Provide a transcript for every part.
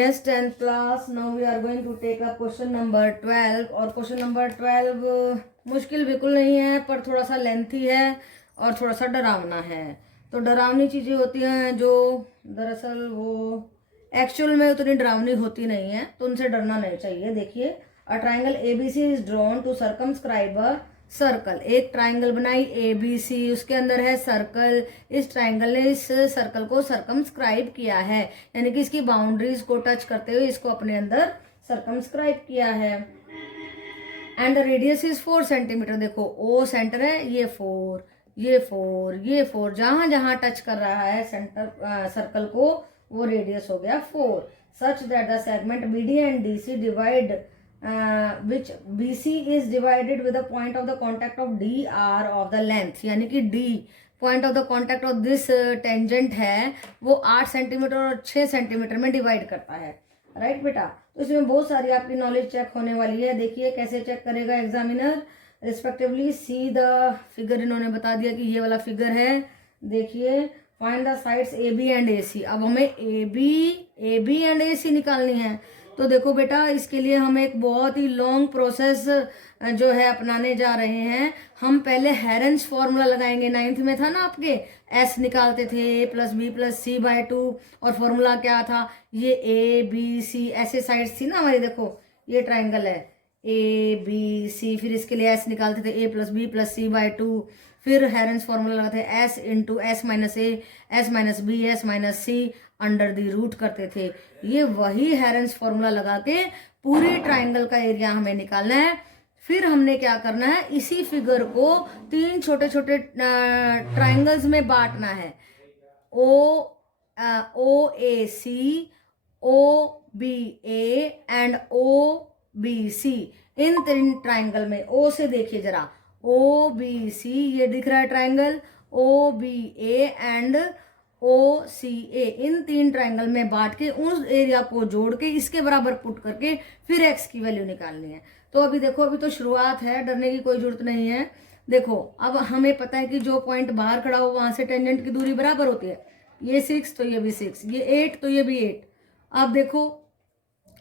Yes, 10th class. Now we are going to take up question number 12 और question number 12 मुश्किल बिल्कुल नहीं है पर थोड़ा सा लेंथी है और थोड़ा सा डरावना है। तो डरावनी चीज़ें होती हैं जो दरअसल वो एक्चुअल में उतनी डरावनी होती नहीं है, तो उनसे डरना नहीं चाहिए। देखिए, a triangle ABC is drawn to circumscribe a circle. एक ट्राइंगल बनाई ABC, उसके अंदर है सर्कल। इस ट्राइंगल ने इस सर्कल को सर्कमस्क्राइब किया है, यानी कि इसकी बाउंड्रीज को टच करते हुए इसको अपने अंदर सर्कमस्क्राइब किया है। And the radius is 4 centimetre. देखो, O सेंटर है, ये 4, ये 4, ये 4, जहां जहां टच कर रहा है सेंटर सर्कल को वो रेडियस हो गया 4। Such that the segment BD and DC divide which BC is divided with the point of the contact of DR of the length, यानी कि D point of the contact of this tangent है वो 8 centimetre और 6 centimetre में divide करता है। Right बेटा, तो इसमें बहुत सारी आपकी नॉलेज चेक होने वाली है। देखिए कैसे चेक करेगा examiner, respectively see the figure इन्होंने बता दिया कि ये वाला फिगर है। देखिए, find the sides AB and AC। अब हमें AB एंड AC निकालनी है। तो देखो बेटा, इसके लिए हम एक बहुत ही लॉन्ग प्रोसेस जो है अपनाने जा रहे हैं। हम पहले हेरेंस फॉर्मूला लगाएंगे। 9th में था ना आपके, S निकालते थे A+B+C/2 और फॉर्मूला क्या था, ये ABC ऐसे साइड्स थी ना हमारी। देखो ये ट्राइंगल है ABC, फिर इसके लिए S निकालते थे A+B+C/2, फिर हेरेंस फॉर्मूला लगाते थे S into S-A, S-B, S-C under the root करते थे। ये वही हेरेंस फॉर्मूला लगा के पूरे ट्राइंगल का एरिया हमें निकालना है। फिर हमने क्या करना है, इसी फिगर को 3 छोटे छोटे ट्राइंगल्स में बांटना है। OAC, OBA and OBC। In 3 triangle में O से देखिए जरा, OBC ये दिख रहा है triangle, OBA and OCA, in 3 triangle में बांट के उस एरिया को जोड़ के इसके बराबर पुट करके फिर x की वैल्यू निकालनी है। तो अभी देखो, अभी तो शुरुआत है, डरने की कोई जरूरत नहीं है। देखो, अब हमें पता है कि जो पॉइंट बाहर खड़ा हो वहां से टेंजेंट की दूरी बराबर होती है। ये 6 तो ये भी 6, ये 8 तो ये भी 8। अब देखो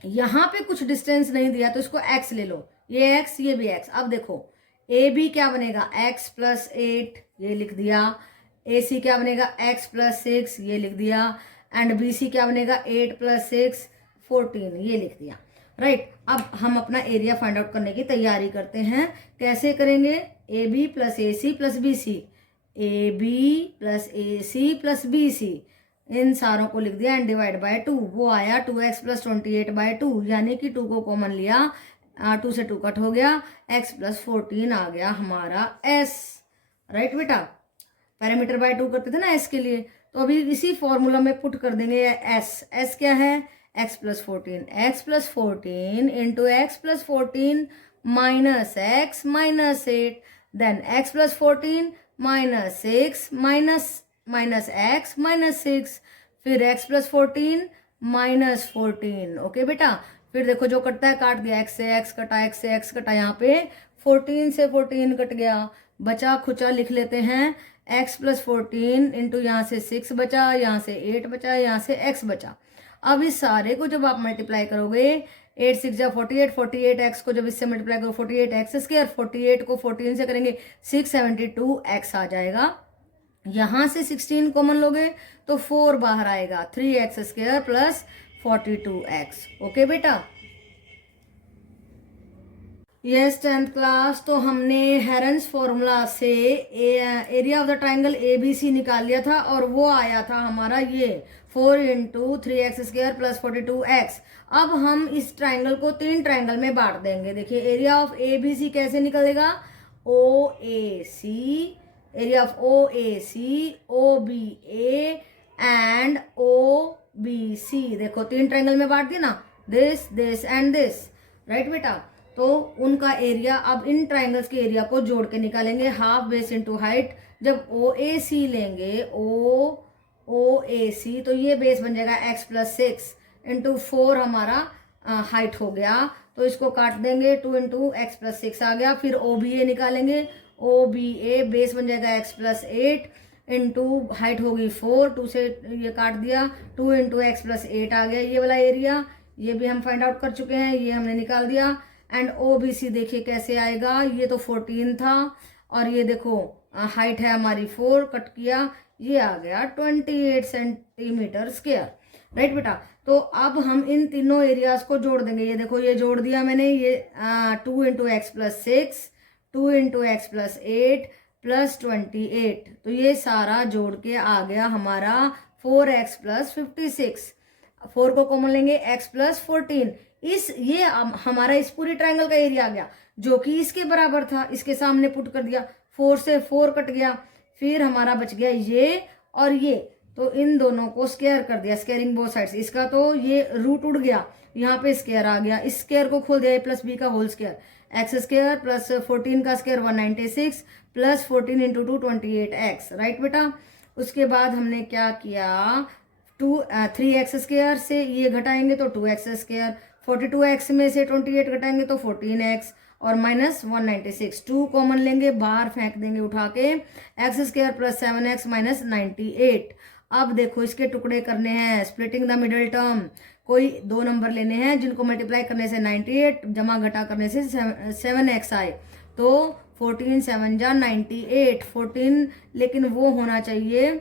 यहाँ पे कुछ डिस्टेंस नहीं दिया तो इसको x ले लो, ये x ये भी x। अब देखो AB क्या बनेगा, x+8 ये लिख दिया। AC क्या बनेगा, x+6 ये लिख दिया। एंड BC क्या बनेगा, 8+6 14 ये लिख दिया। राइट, अब हम अपना एरिया फाइंड आउट करने की तैयारी करते हैं। कैसे करेंगे, AB + AC + BC, AB + AC + BC, इन सारों को लिख दिया एंड डिवाइड बाय 2। वो आया 2x + 28/2, यानी कि 2 को कॉमन लिया, 2 से 2 कट हो गया, x + 14 आ गया हमारा s। राइट बेटा, पैरामीटर बाय 2 करते थे ना s के लिए, तो अभी इसी फॉर्मूला में पुट कर देंगे s क्या है, x + 14, x + 14 into x + 14 minus x minus 8, then x + 14 minus 6 minus x minus 6, फिर x + 14 माइनस 14। ओके बेटा, फिर देखो जो कटता है काट दिया, x से x कटा, x से x कटा, यहाँ पे 14 से 14 कट गया, बचा खुचा लिख लेते हैं x + 14 इंटू यहाँ से 6 बचा, यहाँ से 8 बचा, यहाँ से x बचा। अब इस सारे को जब आप मल्टीप्लाई करोगे, 8 6 जा 48, 48x को जब इससे मल्टीप्लाई करो 48x², 48 को 14 से करेंगे 672x आ जाएगा। यहाँ से 16 कॉमन लोगे तो 4 बाहर आएगा, 3x² + 42x। ओके बेटा, यस 10th क्लास। तो हमने हेरेंस फॉर्मूला से area of the triangle ABC निकाल लिया था और वो आया था हमारा ये 4 × 3x² + 42x। अब हम इस ट्राइंगल को 3 ट्राइंगल में बांट देंगे। देखिए, एरिया ऑफ ABC कैसे निकलेगा, OAC, area of OAC, OBA and OBC। देखो 3 ट्राइंगल में बांट दिया ना, दिस एंड दिस। राइट बेटा, तो उनका एरिया अब इन ट्राइंगल्स के एरिया को जोड़ के निकालेंगे, हाफ बेस इंटू हाइट। जब OAC लेंगे, OAC, तो ये बेस बन जाएगा x + 6 इंटू 4 हमारा हाइट हो गया, तो इसको काट देंगे, 2 × x + 6 आ गया। फिर OBA निकालेंगे, OBA बेस बन जाएगा x + 8 इंटू हाइट होगी 4, 2 से ये काट दिया, 2 इंटू एक्स प्लस 8 आ गया ये वाला एरिया, ये भी हम फाइंड आउट कर चुके हैं, ये हमने निकाल दिया। एंड ओ बी सी देखिए कैसे आएगा, ये तो 14 था और ये देखो हाइट है हमारी 4, कट किया, ये आ गया 28 सेंटीमीटर स्क्वायर, राइट बेटा। तो अब हम इन तीनों एरियाज को जोड़ देंगे, ये देखो ये जोड़ दिया मैंने, ये 2 into x plus 6, 2 into x plus 8 plus 28, तो ये सारा जोड़ के आ गया हमारा 4x प्लस 56। 4 को कॉमन लेंगे, x प्लस 14, ये हमारा इस पूरी ट्राइंगल का एरिया आ गया जो कि इसके बराबर था, इसके सामने पुट कर दिया, 4 से 4 कट गया, फिर हमारा बच गया ये और ये, तो इन दोनों को स्क्वायर कर दिया, स्क्वायरिंग बोथ साइड्स। इसका तो ये रूट उड़ गया, यहाँ पे स्क्वायर आ गया, इस स्क्वायर को खोल दिया, a प्लस बी का whole square, X square plus 14 का square 196 plus 14 into 2 28x, right बेटा। उसके बाद हमने क्या किया, 3x स्क्वायर से ये घटाएंगे तो 2x स्क्वायर, 42x में से 28 घटाएंगे तो 14x और माइनस 196, 2 कॉमन लेंगे, बाहर फेंक देंगे उठा के, x square plus 7x minus 98। अब देखो इसके टुकड़े करने हैं, स्प्लिटिंग द मिडल टर्म, कोई 2 नंबर लेने हैं जिनको मल्टीप्लाई करने से 98 जमा घटा करने से 7x आए, तो 14 7 जा 98, 14 लेकिन वो होना चाहिए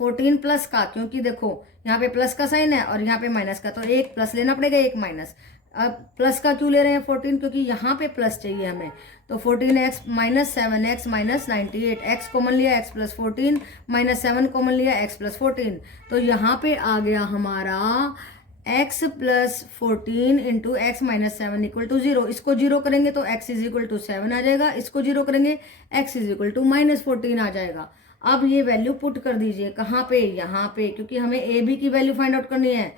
14 प्लस का, क्योंकि देखो यहाँ पे प्लस का साइन है और यहाँ पे माइनस का, तो एक प्लस लेना पड़ेगा एक माइनस। अब प्लस का क्यों ले रहे हैं 14, क्योंकि यहाँ पे प्लस चाहिए हमें, तो 14x minus 7x minus 98, x common लिया x प्लस 14 माइनस 7 कॉमन लिया x प्लस 14, तो यहाँ पे आ गया हमारा x plus 14 into X minus 7 equal to 0। इसको 0 करेंगे तो x इज इक्वल टू 7 आ जाएगा, इसको 0 करेंगे x is equal to minus 14 आ जाएगा। अब ये वैल्यू पुट कर दीजिए, कहाँ पे, यहाँ पे, क्योंकि हमें ए बी की वैल्यू फाइंड आउट करनी है।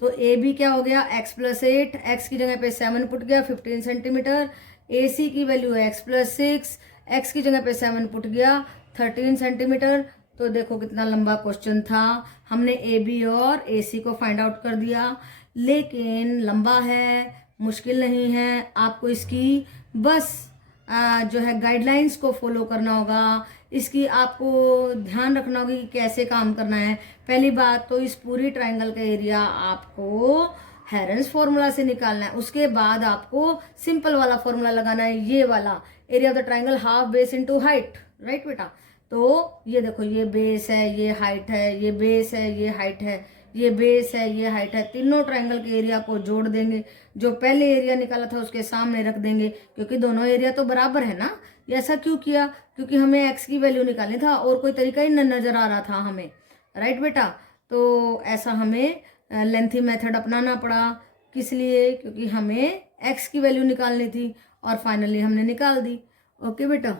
तो ए बी क्या हो गया, x प्लस 8, एक्स की जगह पे 7 पुट गया 15 सेंटीमीटर, ए सी की वैल्यू है x प्लस 6, एक्स की जगह पे 7 पुट गया 13 सेंटीमीटर। तो देखो कितना लंबा क्वेश्चन था, हमने ए बी और ए सी को फाइंड आउट कर दिया, लेकिन लंबा है, मुश्किल नहीं है, आपको इसकी बस जो है गाइडलाइंस को फॉलो करना होगा, इसकी आपको ध्यान रखना होगा कि कैसे काम करना है। पहली बात तो इस पूरी ट्राइंगल का एरिया आपको हेरेंस फॉर्मूला से निकालना है, उसके बाद आपको सिंपल वाला फॉर्मूला लगाना है, ये वाला area of the triangle half base into height, right बेटा। तो ये देखो ये बेस है, ये हाइट है, ये बेस है, ये हाइट है, ये बेस है, ये हाइट है, तीनों ट्राइंगल के एरिया को जोड़ देंगे, जो पहले एरिया निकाला था उसके सामने रख देंगे, क्योंकि दोनों एरिया तो बराबर है ना। ये ऐसा क्यों किया, क्योंकि हमें एक्स की वैल्यू निकालनी था और कोई तरीका ही नजर आ रहा था हमें, राइट बेटा। तो ऐसा हमें लेंथी मेथड अपनाना पड़ा, किस लिए, क्योंकि हमें एक्स की वैल्यू निकालनी थी और फाइनली हमने निकाल दी। ओके बेटा,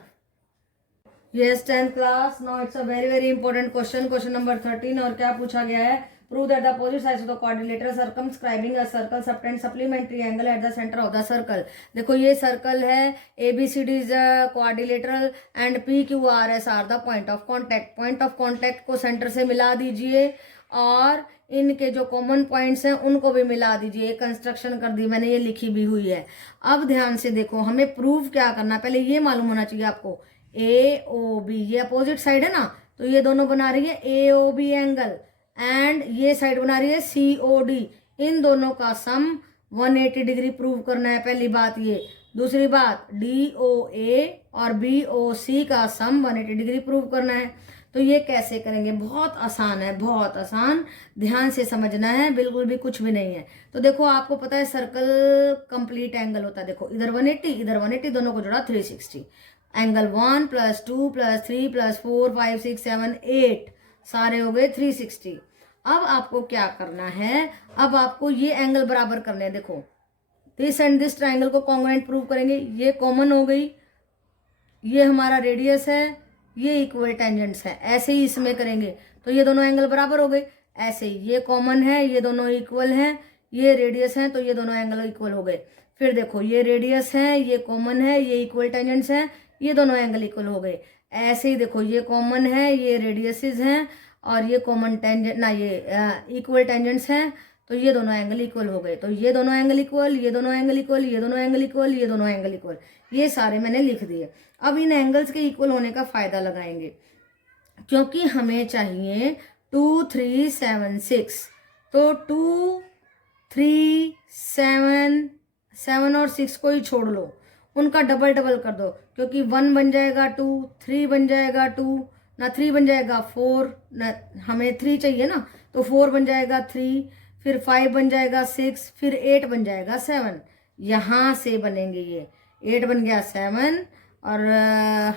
yes 10th class, now it's a very very important question, question number 13। और क्या पूछा गया है, prove that the opposite sides of the quadrilateral circumscribing a circle subtend supplementary angle at the centre of the circle. देखो ये circle है, ABCD is quadrilateral and PQRS are the point of contact. Point of contact को centre से मिला दीजिए और इनके जो कॉमन पॉइंट्स हैं उनको भी मिला दीजिए, कंस्ट्रक्शन कर दी मैंने, ये लिखी भी हुई है। अब ध्यान से देखो, हमें प्रूव क्या करना, पहले ये मालूम होना चाहिए आपको, AOB ये अपोजिट साइड है ना, तो ये दोनों बना रही है AOB एंगल, एंड ये साइड बना रही है COD, इन दोनों का सम 180 डिग्री प्रूव करना है, पहली बात ये। दूसरी बात DOA और BOC का सम 180 डिग्री प्रूव करना है। तो ये कैसे करेंगे, बहुत आसान है, बहुत आसान, ध्यान से समझना है, बिल्कुल भी कुछ भी नहीं है। तो देखो आपको पता है सर्कल कंप्लीट एंगल होता है, देखो इधर 180 इधर 180, दोनों को जोड़ा 360, एंगल 1 + 2 + 3 + 4 5 6 7 8 सारे हो गए 360। अब आपको क्या करना है, अब आपको ये एंगल बराबर करने हैं। देखो दिस एंड दिस ट्राइंगल को कॉन्ग्रुएंट प्रूव करेंगे, ये कॉमन हो गई, ये हमारा रेडियस है, ये इक्वल टेंजेंट्स है, ऐसे ही इसमें करेंगे तो ये दोनों एंगल बराबर हो गए। ऐसे ही ये कॉमन है, ये दोनों इक्वल हैं, ये रेडियस है, तो ये दोनों एंगल इक्वल हो गए। फिर देखो ये रेडियस है, ये कॉमन है, ये इक्वल टेंजेंट्स हैं, ये दोनों एंगल इक्वल हो गए। ऐसे ही देखो ये कॉमन है, ये रेडियसेस हैं और ये कॉमन टेंजेंट ना, ये इक्वल टेंजेंट्स हैं, तो ये दोनों एंगल इक्वल हो गए। तो ये दोनों एंगल इक्वल, ये दोनों एंगल इक्वल, ये दोनों एंगल इक्वल, ये दोनों एंगल इक्वल, ये सारे मैंने लिख दिए। अब इन एंगल्स के इक्वल होने का फायदा लगाएंगे। क्योंकि हमें चाहिए 2 3 7 6, तो 2 3 7 7 और 6 को ही छोड़ लो, उनका डबल डबल कर दो, क्योंकि 1 बन जाएगा 2, 3 बन जाएगा 2, ना 3 बन जाएगा 4, ना हमें 3 चाहिए ना, तो 4 बन जाएगा 3, फिर 5 बन जाएगा 6, फिर 8 बन जाएगा 7। यहाँ से बनेंगे ये 8 बन गया 7 और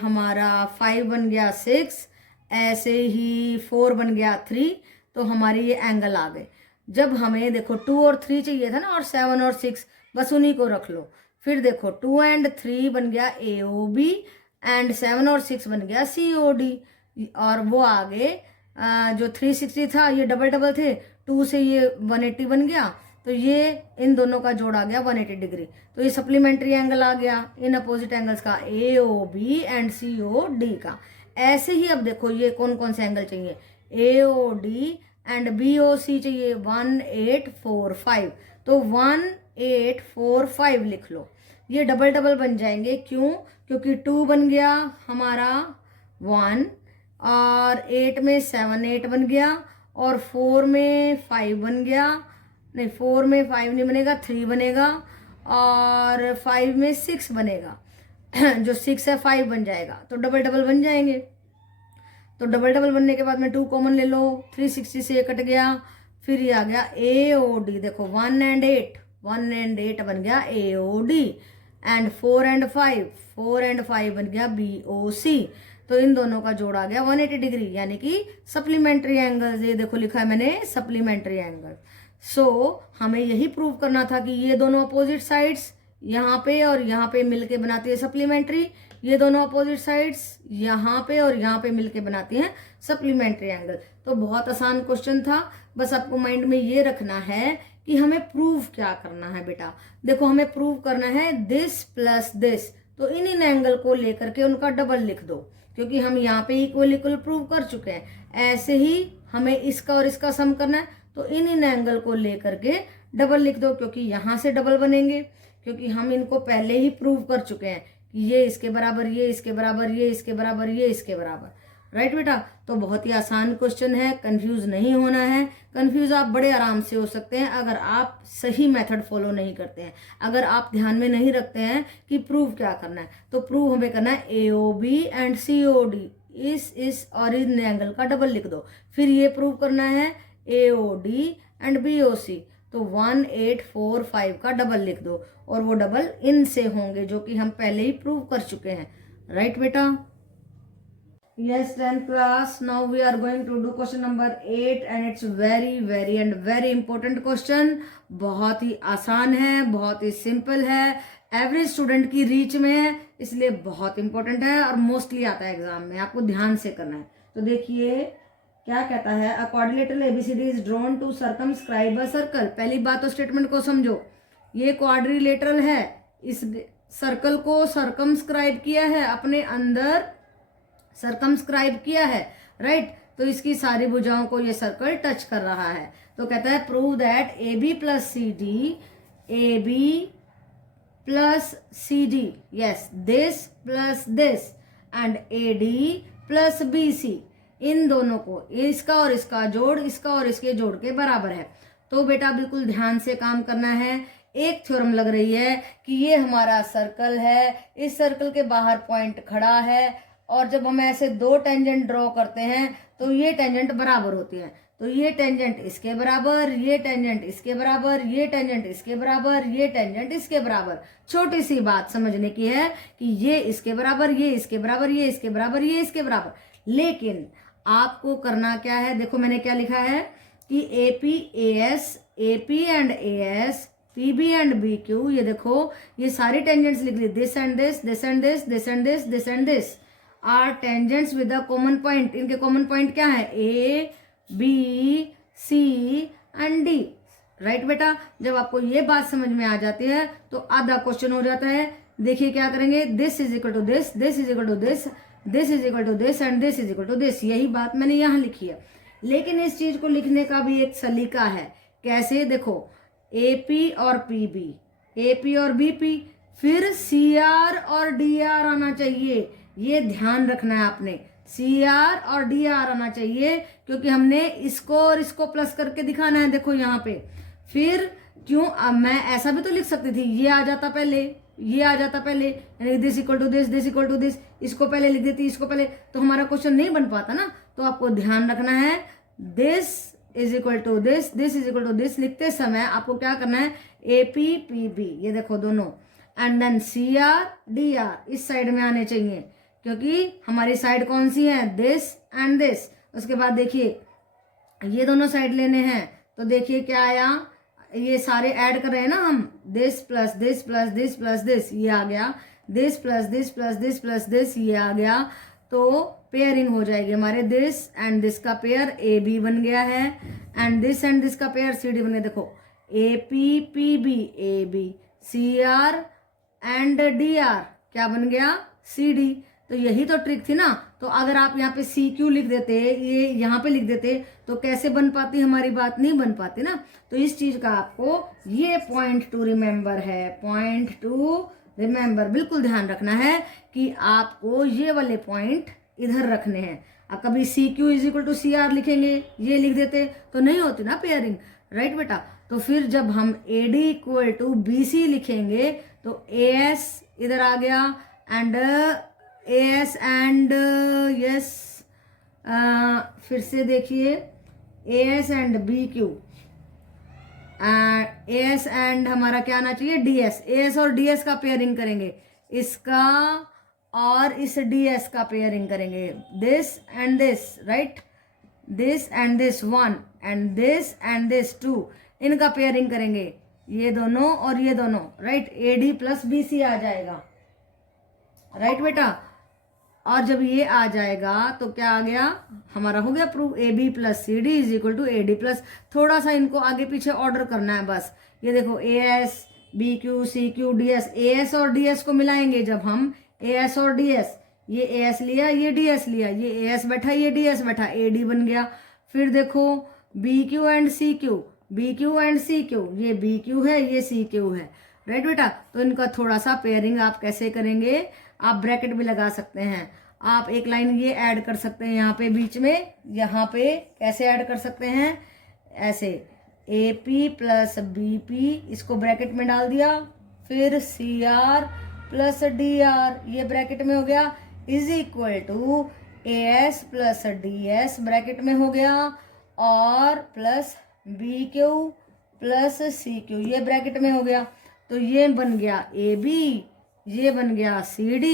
हमारा 5 बन गया 6, ऐसे ही 4 बन गया 3, तो हमारी ये एंगल आ गए। जब हमें देखो 2 और 3 चाहिए था ना, और 7 और 6, बस उन्हीं को रख लो। फिर देखो 2 एंड 3 बन गया AOB एंड 7 और 6 बन गया COD, और वो आगे जो 360 था ये डबल डबल थे, 2 से ये 180 बन गया, तो ये इन दोनों का जोड़ आ गया 180 डिग्री, तो ये सप्लीमेंट्री एंगल आ गया इन अपोजिट एंगल्स का, AOB एंड COD का। ऐसे ही अब देखो ये कौन कौन से एंगल चाहिए, AOD एंड BOC चाहिए 1845, तो 1845 लिख लो। ये डबल डबल बन जाएंगे, क्यों? क्योंकि 2 बन गया हमारा 1, और 8 में 7 8 बन गया, और 4 में 5 बन गया, नहीं 4 में 5 नहीं बनेगा, 3 बनेगा, और 5 में 6 बनेगा जो 6 है 5 बन जाएगा, तो डबल डबल बन जाएंगे। तो डबल डबल बनने के बाद में 2 कॉमन ले लो, 360 से ये कट गया, फिर ये आ गया AOD, देखो 1 एंड 8 बन गया AOD, एंड 4 एंड 5 बन गया BOC, तो इन दोनों का जोड़ आ गया 180 डिग्री, यानी कि सप्लीमेंट्री एंगल। ये देखो लिखा है मैंने सप्लीमेंट्री एंगल। सो हमें यही प्रूव करना था कि ये दोनों अपोजिट साइड्स यहाँ पे और यहाँ पे मिलके बनाती है सप्लीमेंट्री, ये दोनों अपोजिट साइड्स यहाँ पे और यहाँ पे मिलके बनाती हैं सप्लीमेंट्री एंगल। तो बहुत आसान क्वेश्चन था, बस आपको माइंड में ये रखना है कि हमें प्रूव क्या करना है बेटा। देखो हमें प्रूव करना है दिस प्लस दिस, तो इन एंगल को लेकर के उनका डबल लिख दो, क्योंकि हम यहाँ पे इक्वल इक्वल प्रूव कर चुके हैं। ऐसे ही हमें इसका और इसका सम करना है, तो इन एंगल को लेकर के डबल लिख दो, क्योंकि यहाँ से डबल बनेंगे, क्योंकि हम इनको पहले ही प्रूव कर चुके हैं कि ये इसके बराबर, ये इसके बराबर, ये इसके बराबर, ये इसके बराबर। राइट बेटा, तो बहुत ही आसान क्वेश्चन है, कंफ्यूज नहीं होना है। कंफ्यूज आप बड़े आराम से हो सकते हैं अगर आप सही मेथड फॉलो नहीं करते हैं, अगर आप ध्यान में नहीं रखते हैं कि प्रूव क्या करना है। तो प्रूव हमें करना है AOB एंड COD, इस और इन एंगल का डबल लिख दो। फिर ये प्रूव करना है AOD एंड BOC, तो 1845 का डबल लिख दो, और वो डबल इन से होंगे जो कि हम पहले ही प्रूव कर चुके हैं। राइट बेटा? Yes, 10th class. Now we are going to do question number 8 and it's very important question. बहुत ही आसान है, बहुत ही सिंपल है, एवरेज स्टूडेंट की रीच में है, इसलिए बहुत इंपॉर्टेंट है और मोस्टली आता है एग्जाम में, आपको ध्यान से करना है। तो देखिए क्या कहता है, a quadrilateral ABCD is drawn to circumscribe a circle. पहली बात तो स्टेटमेंट को समझो, ये क्वाड्रिलेटरल है, इस सर्कल को सर्कमस्क्राइब किया है, अपने अंदर सर्कमस्क्राइब किया है। राइट, तो इसकी सारी भुजाओं को ये सर्कल टच कर रहा है। तो कहता है prove that AB plus CD, yes, this plus this and AD plus BC, इन दोनों को, इसका और इसका जोड़ इसका और इसके जोड़ के बराबर है। तो बेटा बिल्कुल ध्यान से काम करना है। एक थ्योरम लग रही है कि ये हमारा सर्कल है, इस सर्कल के बाहर पॉइंट खड़ा है, और जब हम ऐसे दो टेंजेंट ड्रॉ करते हैं तो ये टेंजेंट बराबर होती हैं। तो ये टेंजेंट इसके बराबर, ये टेंजेंट इसके बराबर, ये टेंजेंट इसके बराबर, ये टेंजेंट इसके बराबर। छोटी सी बात समझने की है कि ये इसके बराबर, ये इसके बराबर, ये इसके बराबर, ये इसके बराबर। लेकिन आपको करना क्या है, देखो मैंने क्या लिखा है कि AP and AS, PB and BQ, ये देखो ये सारी टेंजेंट्स लिख ली, this and this, this and this, this and this, this and this are tangents with a common point. इनके कॉमन पॉइंट क्या है, A, B, C and D। Right बेटा, जब आपको ये बात समझ में आ जाती है तो आधा क्वेश्चन हो जाता है। देखिए क्या करेंगे, this is equal to this, this is equal to this, this is equal to this and this is equal to this. यही बात मैंने यहाँ लिखी है। लेकिन इस चीज को लिखने का भी एक सलीका है। कैसे, देखो AP और PB, AP और BP, फिर CR और DR आना चाहिए, ये ध्यान रखना है आपने। CR और DR आना चाहिए, क्योंकि हमने इसको और इसको प्लस करके दिखाना है। देखो यहाँ पे फिर क्यों, अब मैं ऐसा भी तो लिख सकती थी, ये आ जाता पहले, ये आ जाता पहले, यानी this equal to this, this equal to this, इसको पहले लिख देती, इसको पहले, तो हमारा क्वेश्चन नहीं बन पाता ना। तो आपको ध्यान रखना है, this is equal to this, this is equal to this लिखते समय आपको क्या करना है, APPB, ये देखो दोनों, एंड देन CR DR इस साइड में आने चाहिए, क्योंकि हमारी साइड कौन सी है, दिस एंड दिस। उसके बाद देखिए ये दोनों साइड लेने हैं, तो देखिए क्या आया, ये सारे ऐड कर रहे हैं ना हम, this plus this plus this plus this, ये आ गया, this plus this plus this plus this, ये आ गया। तो पेयरिंग हो जाएगी हमारे, दिस एंड दिस का पेयर AB बन गया है, एंड दिस का पेयर CD बन गया। देखो APPB AB, CR and DR क्या बन गया, CD। तो यही तो ट्रिक थी ना। तो अगर आप यहाँ पे CQ लिख देते, ये यहाँ पे लिख देते, तो कैसे बन पाती हमारी बात, नहीं बन पाती ना। तो इस चीज का आपको ये पॉइंट टू रिमेंबर है, पॉइंट टू रिमेंबर, बिल्कुल ध्यान रखना है कि आपको ये वाले पॉइंट इधर रखने हैं। अब कभी CQ is equal to CR लिखेंगे, ये लिख देते, तो नहीं होती ना पेयरिंग, राइट बेटा। तो फिर जब हम AD इक्वल टू BC लिखेंगे, तो AS इधर आ गया, एंड AS एंड यस, फिर से देखिए AS and BQ, AS and हमारा क्या आना चाहिए, DS, AS और DS का पेयरिंग करेंगे, इसका और इस DS का पेयरिंग करेंगे, this and this, right, this and this 1 and this 2, इनका पेयरिंग करेंगे, ये दोनों और ये दोनों, राइट, AD प्लस BC आ जाएगा, राइट बेटा। और जब ये आ जाएगा तो क्या आ गया, हमारा हो गया proof, AB plus CD is equal to AD plus, थोड़ा सा इनको आगे पीछे ऑर्डर करना है बस। ये देखो AS BQ CQ DS, AS और DS को मिलाएंगे जब हम, AS और DS, ये AS लिया ये DS लिया, ये AS बैठा ये DS बैठा, AD बन गया। फिर देखो BQ and CQ, BQ and CQ, ये BQ है ये CQ है, राइट बेटा। तो इनका थोड़ा सा पेयरिंग आप कैसे करेंगे, आप ब्रैकेट भी लगा सकते हैं, आप एक लाइन ये ऐड कर सकते हैं यहाँ पे बीच में, यहाँ पे कैसे ऐड कर सकते हैं, ऐसे AP प्लस BP, इसको ब्रैकेट में डाल दिया, फिर CR प्लस DR ये ब्रैकेट में हो गया, is equal to AS plus DS bracket में हो गया, और प्लस BQ प्लस CQ ये ब्रैकेट में हो गया। तो ये बन गया AB, ये बन गया CD,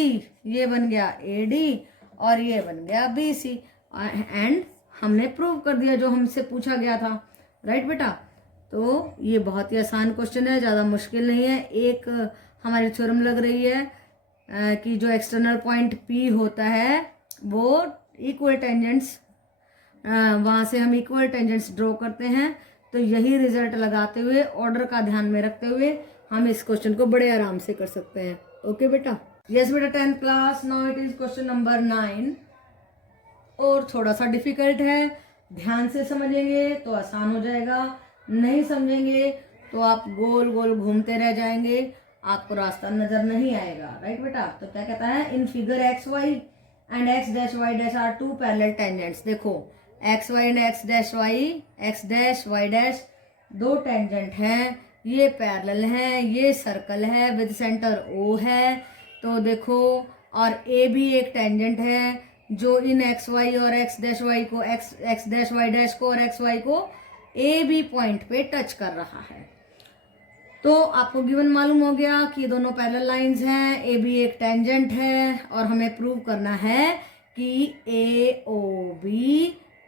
ये बन गया AD, और ये बन गया BC, एंड हमने प्रूव कर दिया जो हमसे पूछा गया था, राइट बेटा। तो ये बहुत ही आसान क्वेश्चन है, ज़्यादा मुश्किल नहीं है। एक हमारी थ्योरम लग रही है कि जो एक्सटर्नल पॉइंट P होता है वो इक्वल टेंजेंट्स, वहाँ से हम इक्वल टेंजेंट्स ड्रॉ करते हैं। तो यही रिजल्ट लगाते हुए, ऑर्डर का ध्यान में रखते हुए हम इस क्वेश्चन को बड़े आराम से कर सकते हैं। ओके बेटा, यस बेटा 10th class, now it is question number 9, और थोड़ा सा डिफिकल्ट है, ध्यान से समझेंगे तो आसान हो जाएगा, नहीं समझेंगे तो आप गोल गोल घूमते रह जाएंगे, आपको रास्ता नजर नहीं आएगा, राइट बेटा। तो क्या कहता है, in figure XY and X dash Y dash are two parallel tangents. देखो XY and X dash Y dash दो टेंजेंट हैं, ये पैरेलल है, ये सर्कल है विद सेंटर O है। तो देखो, और A भी एक टेंजेंट है जो इन XY और X डैश Y को, X डैश Y डैश को और XY को A B पॉइंट पे टच कर रहा है। तो आपको गिवन मालूम हो गया कि दोनों पैरेलल लाइंस हैं, A B एक टेंजेंट है, और हमें प्रूव करना है कि AOB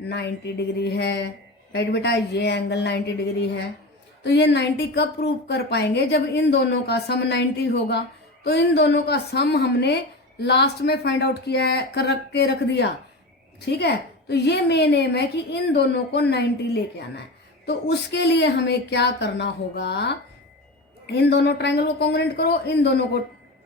90 डिग्री है, राइट बेटा, ये एंगल 90 डिग्री है। तो ये 90 कब प्रूव कर पाएंगे, जब इन दोनों का सम 90 होगा। तो इन दोनों का सम हमने लास्ट में फाइंड आउट किया है, कर रख दिया, ठीक है। तो ये मेन एम है कि इन दोनों को 90 लेके आना है। तो उसके लिए हमें क्या करना होगा, इन दोनों ट्रायंगल को कॉन्ग्रुएंट करो, इन दोनों को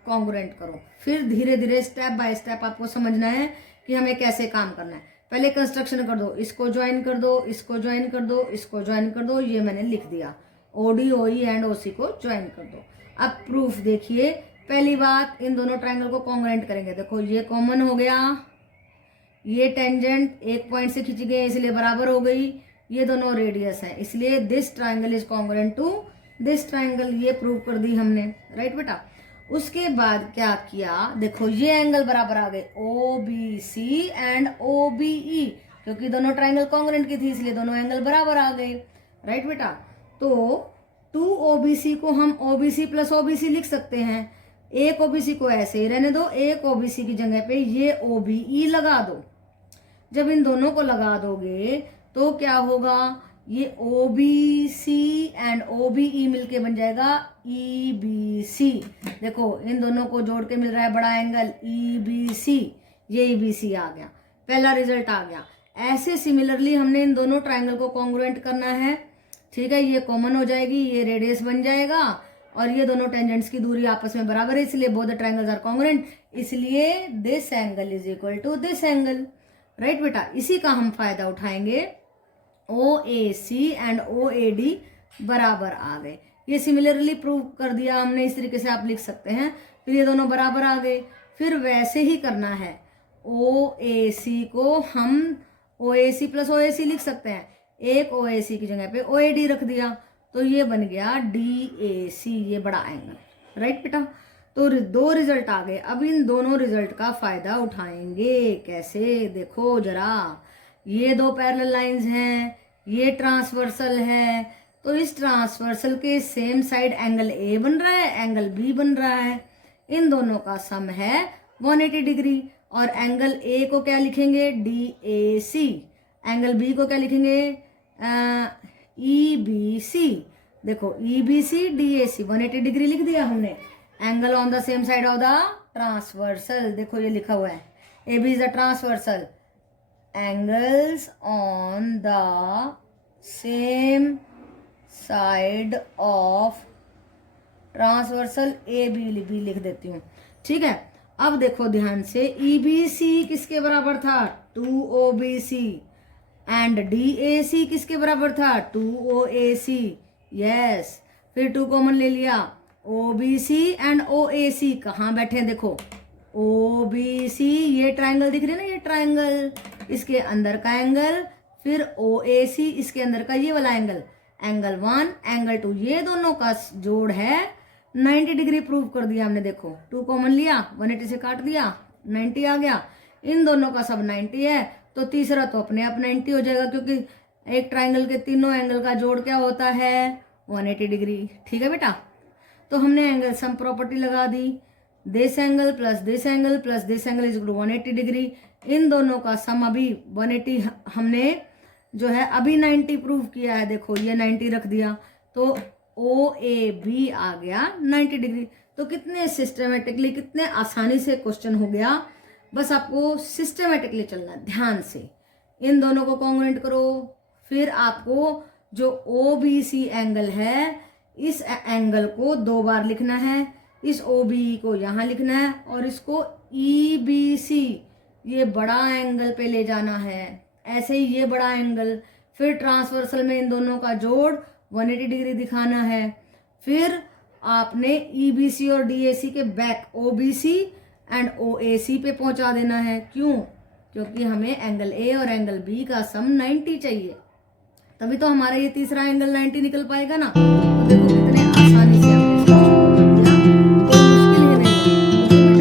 कॉन्ग्रुएंट करो, फिर धीरे धीरे स्टेप बाय स्टेप आपको समझना है कि हमें कैसे काम करना है। पहले कंस्ट्रक्शन कर दो, इसको ज्वाइन कर दो, इसको ज्वाइन कर दो, इसको ज्वाइन कर दो, ये मैंने लिख दिया, OD OE एंड OC को ज्वाइन कर दो। अब प्रूफ देखिए, पहली बात, इन दोनों ट्रायंगल को कॉन्ग्रुएंट करेंगे। देखो ये कॉमन हो गया, ये टेंजेंट एक पॉइंट से खींची गई इसलिए बराबर हो गई, ये दोनों रेडियस है इसलिए this triangle is congruent to this triangle, ये प्रूव कर दी हमने, राइट बेटा। उसके बाद क्या किया, देखो ये एंगल बराबर आ गए O B C and O B E, क्योंकि दोनों ट्राइंगल कॉन्ग्रुएंट की थी इसलिए दोनों एंगल बराबर आ गए, राइट बेटा। तो 2OBC को हम OBC प्लस OBC लिख सकते हैं, एक OBC को ऐसे ही रहने दो, एक OBC की जगह पे ये OBE लगा दो। जब इन दोनों को लगा दोगे तो क्या होगा, ये OBC एंड OBE मिलके बन जाएगा EBC। देखो इन दोनों को जोड़ के मिल रहा है बड़ा एंगल EBC, ये EBC आ गया, पहला रिजल्ट आ गया। ऐसे सिमिलरली हमने इन दोनों ट्राइंगल को कॉन्ग्रुएंट करना है, ठीक है। ये कॉमन हो जाएगी, ये रेडियस बन जाएगा और ये दोनों टेंजेंट्स की दूरी आपस में बराबर है इसलिए both the triangles are congruent, इसलिए this angle is equal to this angle, right बेटा। इसी का हम फायदा उठाएंगे, OAC एंड OAD बराबर आ गए, ये सिमिलरली प्रूव कर दिया हमने, इस तरीके से आप लिख सकते हैं। फिर ये दोनों बराबर आ गए, फिर वैसे ही करना है, OAC को हम OAC प्लस OAC लिख सकते हैं, एक OAC की जगह पे OAD रख दिया तो ये बन गया DAC, ये बड़ा एंगल, राइट बेटा। तो दो रिजल्ट आ गए, अब इन दोनों रिजल्ट का फायदा उठाएंगे, कैसे देखो जरा, ये दो पैरेलल लाइंस हैं, ये ट्रांसवर्सल है, तो इस ट्रांसवर्सल के सेम साइड एंगल A बन रहा है, एंगल B बन रहा है, इन दोनों का सम है 180 डिग्री, और एंगल A को क्या लिखेंगे DAC, एंगल B को क्या लिखेंगे EBC। देखो EBC DAC 180 डिग्री लिख दिया हमने, angle on the same side of the transversal, देखो ये लिखा हुआ है AB is the transversal, angles on the same side of transversal AB लिख देती हूँ, ठीक है। अब देखो ध्यान से, EBC किसके बराबर था 2OBC एंड DAC किसके बराबर था 2OAC, यस। फिर 2 कॉमन ले लिया, OBC एंड OAC कहाँ बैठे देखो, OBC ये ट्राइंगल दिख रही है ना, ये ट्राइंगल, इसके अंदर का एंगल, फिर OAC इसके अंदर का ये वाला एंगल, एंगल 1 एंगल 2, ये दोनों का जोड़ है 90 डिग्री, प्रूव कर दिया हमने। देखो 2 कॉमन लिया, 180 से काट दिया, 90 आ गया, इन दोनों का सब 90 है तो तीसरा तो अपने आप 90 हो जाएगा, क्योंकि एक ट्राइंगल के तीनों एंगल का जोड़ क्या होता है 180 डिग्री, ठीक है बेटा। तो हमने एंगल सम प्रॉपर्टी लगा दी, this angle plus this angle plus this angle is equal to 180 degree, इन दोनों का सम अभी 180 हमने जो है अभी 90 प्रूव किया है, देखो ये 90 रख दिया तो OAB आ गया 90 डिग्री। तो कितने सिस्टमेटिकली, कितने आसानी से क्वेश्चन हो गया, बस आपको सिस्टमेटिकली चलना, ध्यान से इन दोनों को कॉन्ग्रुएंट करो, फिर आपको जो OBC एंगल है इस एंगल को 2 बार लिखना है, इस OBE को यहाँ लिखना है और इसको EBC ये बड़ा एंगल पे ले जाना है, ऐसे ही ये बड़ा एंगल, फिर ट्रांसवर्सल में इन दोनों का जोड़ 180 डिग्री दिखाना है, फिर आपने EBC और DAC के बैक OBC एंड OAC पे पहुंचा देना है। क्यों? क्योंकि हमें एंगल A और एंगल B का सम 90 चाहिए, तभी तो हमारा ये तीसरा एंगल 90 निकल पाएगा ना। तो देखो कितने आसानी से हमने मुश्किल ही नहीं है।